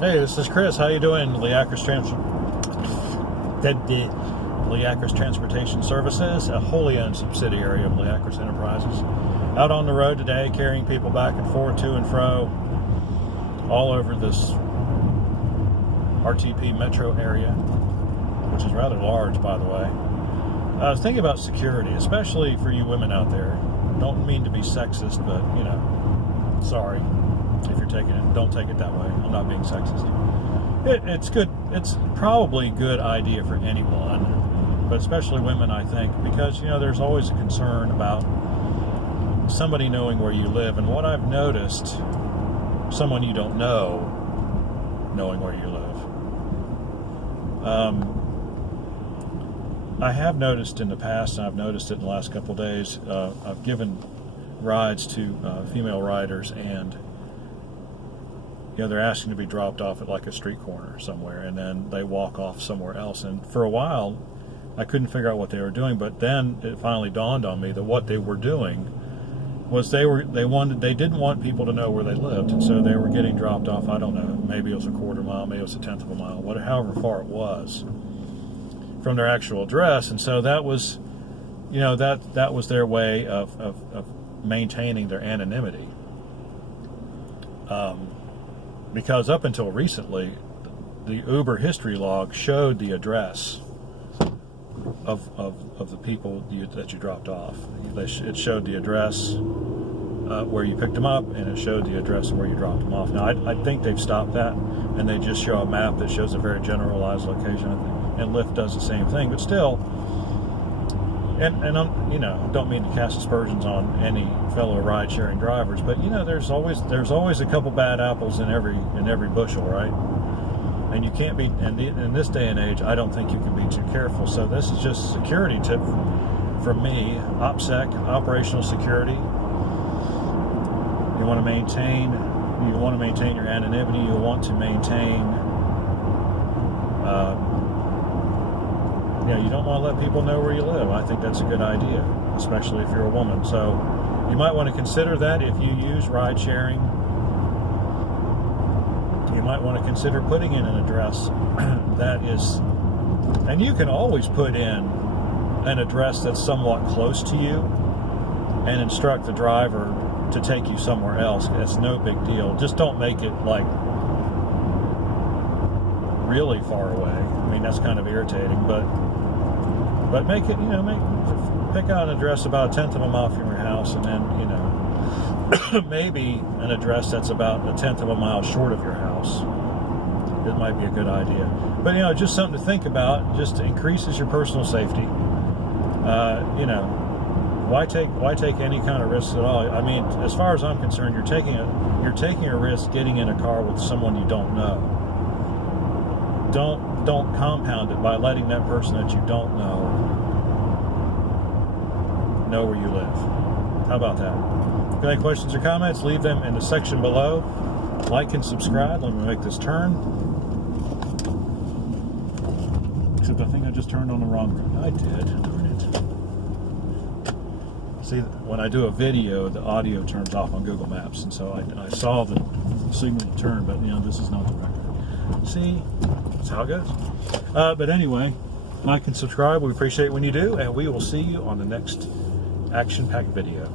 Hey, this is Chris. How you doing? Lee Acres Transportation Services, a wholly owned subsidiary of Lee Acres Enterprises. Out on the road today, carrying people back and forth, to and fro, all over this RTP metro area, which is rather large, by the way. I was thinking about security, especially for you women out there. Don't mean to be sexist, but, you know, sorry. If you're taking it, don't take it that way. I'm not being sexist. It's good. It's probably a good idea for anyone, but especially women, I think, because, you know, there's always a concern about somebody knowing where you live. And what I've noticed, someone you don't know knowing where you live. I have noticed in the past, and I've noticed it in the last couple of days, I've given rides to female riders, and you know, they're asking to be dropped off at like a street corner somewhere, and then they walk off somewhere else. And for a while, I couldn't figure out what they were doing, but then it finally dawned on me that what they were doing was they didn't want people to know where they lived, and so they were getting dropped off. I don't know, maybe it was a quarter mile, maybe it was a tenth of a mile, however far it was from their actual address. And so that was, you know, that was their way of maintaining their anonymity. Because up until recently, the Uber history log showed the address of the people that you dropped off. It showed the address where you picked them up, and it showed the address where you dropped them off. Now, I think they've stopped that, and they just show a map that shows a very generalized location, and Lyft does the same thing. But still, and I'm, you know, don't mean to cast aspersions on any fellow ride-sharing drivers, but you know, there's always a couple bad apples in every bushel, right? And you can't be, in this day and age, I don't think you can be too careful. So this is just a security tip from me. OPSEC, operational security. You want to maintain your anonymity. You want to maintain. You don't want to let people know where you live. I think that's a good idea, especially if you're a woman. So you might want to consider that if you use ride sharing. You might want to consider putting in an address that is, and you can always put in an address that's somewhat close to you and instruct the driver to take you somewhere else. It's no big deal. Just don't make it like really far away. I mean, that's kind of irritating, but make it, you know, pick out an address about a tenth of a mile from your house, and then, you know, maybe an address that's about a tenth of a mile short of your house. It might be a good idea. But, you know, just something to think about. Just increases your personal safety. You know, why take any kind of risks at all? I mean, as far as I'm concerned, you're taking a risk getting in a car with someone you don't know. Don't compound it by letting that person that you don't know where you live. How about that? If you have any questions or comments, leave them in the section below. Like and subscribe. Let me make this turn. Except I think I just turned on the wrong road. I did. Darn it. See, when I do a video, the audio turns off on Google Maps, and so I saw the signal to turn, but, you know, this is not the record. See? That's how it goes. But anyway, like and subscribe. We appreciate it when you do, and we will see you on the next action-packed video.